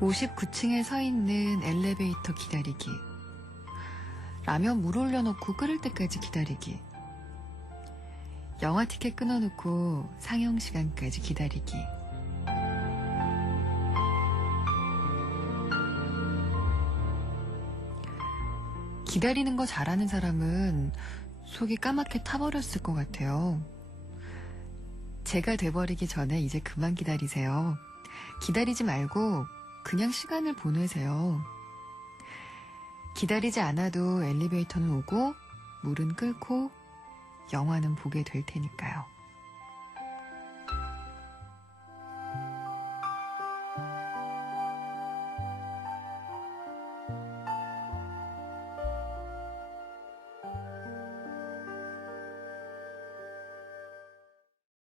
59층에 서 있는 엘리베이터 기다리기. 라면 물 올려놓고 끓을 때까지 기다리기. 영화 티켓 끊어놓고 상영 시간까지 기다리기. 기다리는 거 잘하는 사람은 속이 까맣게 타버렸을 것 같아요. 제가 돼버리기 전에 이제 그만 기다리세요. 기다리지 말고 그냥 시간을 보내세요. 기다리지 않아도 엘리베이터는 오고 물은 끓고 영화는 보게 될 테니까요.